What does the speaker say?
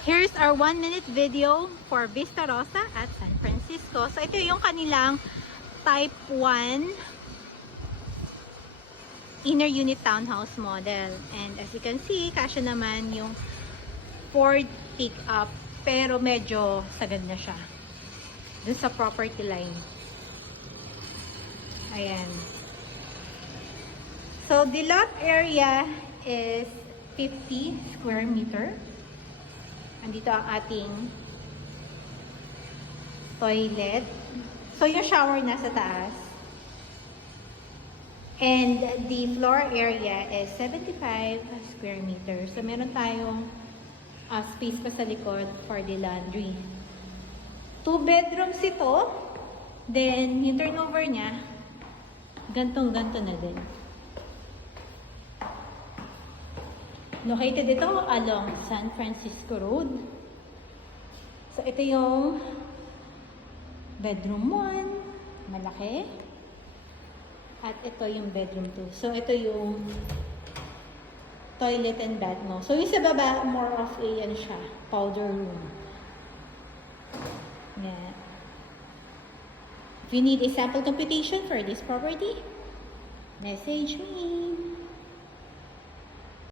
Here's our 1-minute video for Vista Rosa at San Francisco. So ito yung kanilang Type 1 inner unit townhouse model. And as you can see, kasya naman yung Ford pickup, pero medyo sagad na siya dun sa property line. Ayan. So the lot area is 50 square meter. Andito ang ating toilet. So, yung shower nasa taas. And the floor area is 75 square meters. So, meron tayong space pa sa likod for the laundry. 2 bedrooms ito. Then, yung turnover niya, gantong-ganto na din. Located ito along San Francisco Road. So, ito yung bedroom 1, malaki. At ito yung bedroom 2. So, ito yung toilet and bath mo. So, yung sa baba, more of a, ano siya, powder room. Yeah. If you need a sample computation for this property, message me.